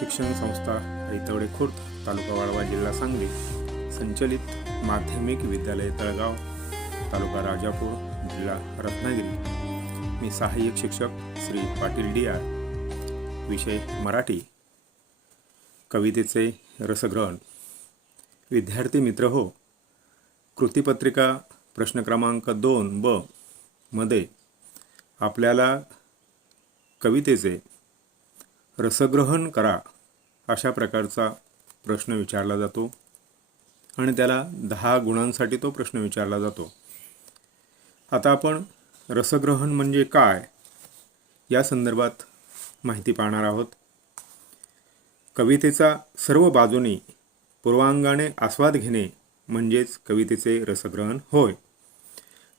शिक्षण संस्था ऐतवडे खुर्द तालुका वाळवा जिल्हा सांगली संचलित माध्यमिक विद्यालय तळगाव तालुका राजापूर जिल्हा रत्नागिरी। मी सहाय्यक शिक्षक श्री पाटील DR, विषय मराठी, कवितेचे रसग्रहण। विद्यार्थी मित्र हो, कृतीपत्रिका प्रश्न क्रमांक 2B मध्ये आपल्याला कवितेचे रसग्रहण करा अशा प्रकारचा प्रश्न विचारला जातो आणि त्याला 10 गुणांसाठी तो प्रश्न विचारला जातो। आता आपण रसग्रहण म्हणजे काय या संदर्भात माहिती पाहणार आहोत। कवितेचा सर्व बाजूनी पूर्वांगाने आस्वाद घेणे म्हणजेच कवितेचे रसग्रहण होय।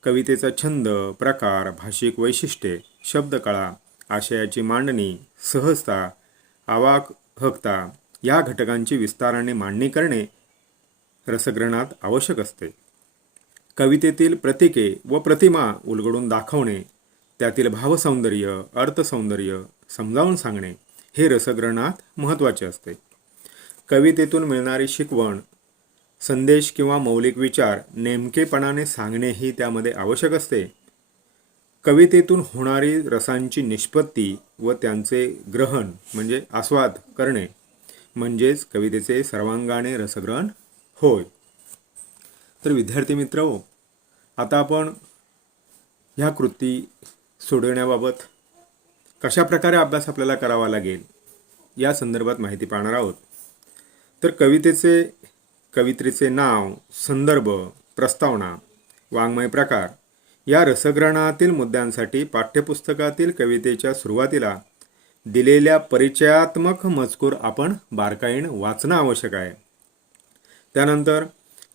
कवितेचा छंद, प्रकार, भाषिक वैशिष्ट्ये, शब्दकळा, आशयाची मांडणी, सहजता, आवाहकता या घटकांची विस्ताराने मांडणी करणे रसग्रहणात आवश्यक असते। कवितेतील प्रतीके व प्रतिमा उलगडून दाखवणे, त्यातील भावसौंदर्य, अर्थसौंदर्य समजावून सांगणे हे रसग्रहणात महत्त्वाचे असते। कवितेतून मिळणारी शिकवण, संदेश किंवा मौलिक विचार नेमकेपणाने सांगणेही त्यामध्ये आवश्यक असते। कवितेतून होणारी रसांची निष्पत्ती व त्यांचे ग्रहण म्हणजे आस्वाद करणे म्हणजेच कवितेचे सर्वांगाने रसग्रहण होय। तर विद्यार्थी मित्रहो, आता आपण ह्या कृती सोडवण्याबाबत कशा प्रकारे अभ्यास आपल्याला करावा लागेल या संदर्भात माहिती पाहणार आहोत। तर कवितेचे नाव, संदर्भ, प्रस्तावना, वाङ्मय प्रकार या रसग्रहणातील मुद्द्यांसाठी पाठ्यपुस्तकातील कवितेच्या सुरुवातीला दिलेल्या परिचयात्मक मजकूर आपण बारकाईने वाचणे आवश्यक आहे। त्यानंतर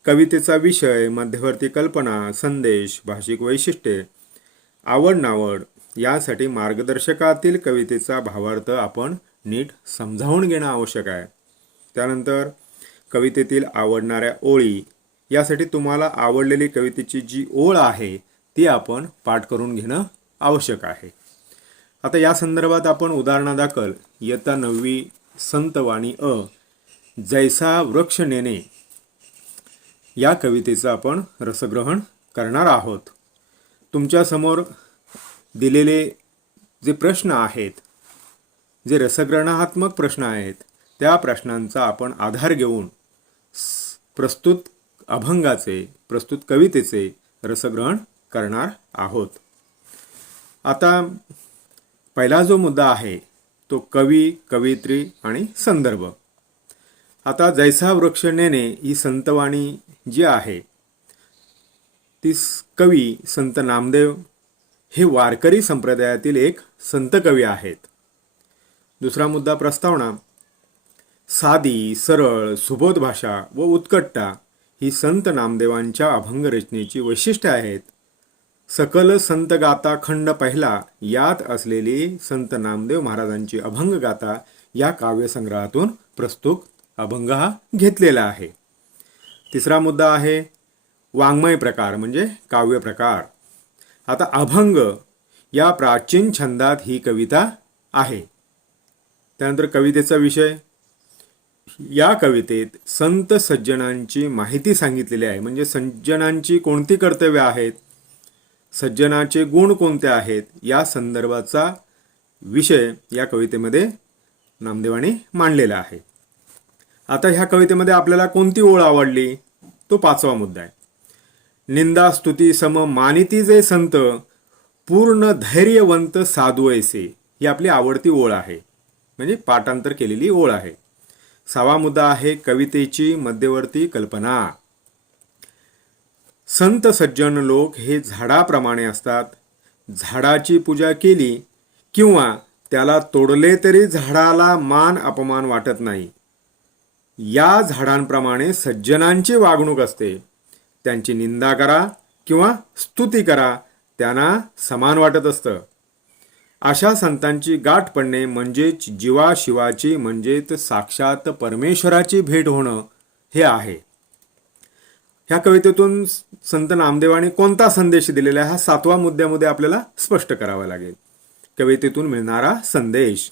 कवितेचा विषय, मध्यवर्ती कल्पना, संदेश, भाषिक वैशिष्ट्ये, आवड नावड यासाठी मार्गदर्शकातील कवितेचा भावार्थ आपण नीट समजावून घेणे आवश्यक आहे। त्यानंतर कवितेतील आवडणाऱ्या ओळी, यासाठी तुम्हाला आवडलेली कवितेची जी ओळ आहे ती आपण पाठ करून घेणं आवश्यक आहे। आता या संदर्भात आपण उदाहरणादाखल इयत्ता 9वी संतवाणी जैसा वृक्ष नेणे या कवितेचं आपण रसग्रहण करणार आहोत। तुमच्या समोर दिलेले जे प्रश्न आहेत, जे रसग्रहणात्मक प्रश्न आहेत, त्या प्रश्नांचा आपण आधार घेऊन प्रस्तुत अभंगाचे, प्रस्तुत कवितेचे रसग्रहण करणार आहोत। आता पहिला जो मुद्दा आहे तो कवी, कवयित्री आणि संदर्भ। आता जैसा वृक्ष नेणे ही संतवाणी जी आहे ती कवी संत नामदेव हे वारकरी संप्रदायातील एक संत कवी आहेत। दुसरा मुद्दा प्रस्तावना, साधी, सरळ, सुबोध भाषा व उत्कटता ही संत नामदेवांच्या अभंग रचनेची वैशिष्ट्ये आहेत। सकल संत गाथा खंड पहिला यात असलेली संत नामदेव महाराजांची अभंग गाथा या काव्यसंग्रहातून प्रस्तुत अभंग हा घेतलेला आहे। तिसरा मुद्दा आहे वाङ्मय प्रकार म्हणजे काव्य प्रकार। आता अभंग या प्राचीन छंदात ही कविता आहे। त्यानंतर कवितेचा विषय, या कवितेत संत सज्जनांची माहिती सांगितलेली आहे, म्हणजे सज्जनांची कोणती कर्तव्य आहेत, सज्जनाचे गुण कोणते आहेत या संदर्भाचा विषय या कवितेमध्ये नामदेवांनी मांडलेला आहे। आता ह्या कवितेमध्ये आपल्याला कोणती ओळ आवडली तो 5वा मुद्दा आहे। निंदा स्तुती सम मानिती जे संत, पूर्ण धैर्यवंत साधू ऐसे ही आपली आवडती ओळ आहे, म्हणजे पाठांतर केलेली ओळ आहे। 6वा मुद्दा आहे कवितेची मध्यवर्ती कल्पना। संत सज्जन लोक हे झाडाप्रमाणे असतात। झाडाची पूजा केली किंवा त्याला तोडले तरी झाडाला मान अपमान वाटत नाही। या झाडांप्रमाणे सज्जनांची वागणूक असते। त्यांची निंदा करा किंवा स्तुती करा, त्यांना समान वाटत असतं। अशा संतांची गाठ पडणे म्हणजेच जीवाशिवाची म्हणजेच साक्षात परमेश्वराची भेट होणं हे आहे। ह्या कवितेतून संत नामदेवांनी कोणता संदेश दिलेला आहे हा 7व्या मुद्द्यामध्ये आपल्याला स्पष्ट करावा लागेल। कवितेतून मिळणारा संदेश,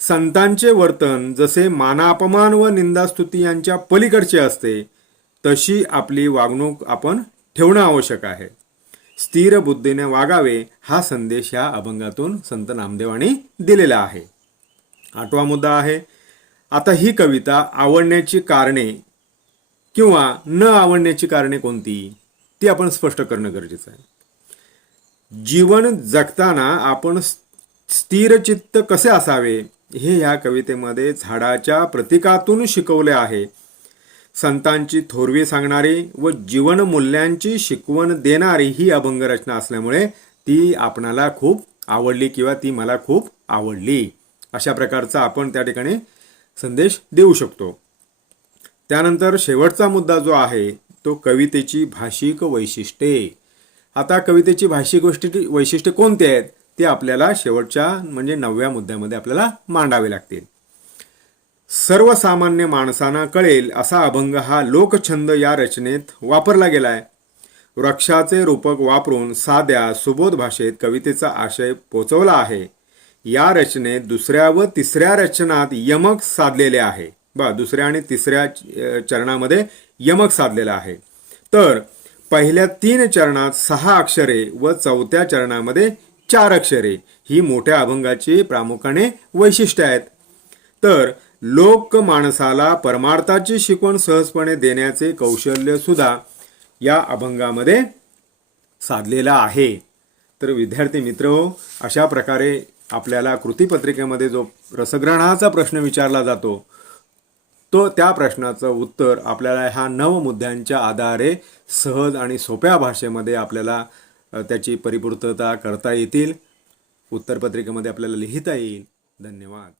संतांचे वर्तन जसे मानापमान व निंदास्तुती यांच्या पलीकडचे असते तशी आपली वागणूक आपण ठेवणं आवश्यक आहे. स्थिर बुद्धीने वागावे हा संदेश या अभंगातून संत नामदेवांनी दिलेला आहे. 8वा मुद्दा आहे, आता ही कविता आवडण्याची कारणे किंवा न आवडण्याची कारणे कोणती ती आपण स्पष्ट करणं गरजेचं आहे. जीवन जगताना आपण स्थिरचित्त कसे असावे हे या कवितेमध्ये झाडाच्या प्रतीकातून शिकवले आहे. संतांची थोरवी सांगणारी व जीवन मूल्यांची शिकवण देणारी ही अभंग रचना असल्यामुळे ती आपणाला खूप आवडली किंवा ती मला खूप आवडली अशा प्रकारचा आपण त्या ठिकाणी संदेश देऊ शकतो. त्यानंतर शेवटचा मुद्दा जो आहे तो कवितेची भाषिक वैशिष्ट्ये. आता कवितेची भाषिक वैशिष्ट्ये कोणती आहेत ते आपल्याला शेवटच्या म्हणजे 9व्या मुद्द्यामध्ये आपल्याला मांडावे लागतील. सर्वसामान्य माणसांना कळेल असा अभंग हा लोकछंद या रचनेत वापरला गेलाय. वृक्षाचे रूपक वापरून साध्या सुबोध भाषेत कवितेचा आशय पोचवला आहे. या रचनेत दुसऱ्या व तिसऱ्या रचनात यमक साधलेले आहे. दुसऱ्या आणि तिसऱ्या चरणामध्ये यमक साधलेला आहे. तर पहिल्या 3 चरणात 6 अक्षरे व चौथ्या चरणामध्ये 4 अक्षरे ही मोठ्या अभंगाची प्रामुख्याने वैशिष्ट्ये आहेत. तर लोक माणसाला परमार्थाची शिकवण सहजपणे देण्याचे कौशल्य सुद्धा या अभंगामध्ये साधलेला आहे. तर विद्यार्थी मित्रहो, अशा प्रकारे आपल्याला कृतीपत्रिकेमध्ये जो रसग्रहणाचा प्रश्न विचारला जातो तो त्या प्रश्नाचं उत्तर आपल्याला ह्या 9 मुद्द्यांच्या आधारे सहज आणि सोप्या भाषेमध्ये आपल्याला त्याची परिपूर्तता करता येतील. उत्तरपत्रिकेमध्ये आपल्याला लिहिता येईल. धन्यवाद.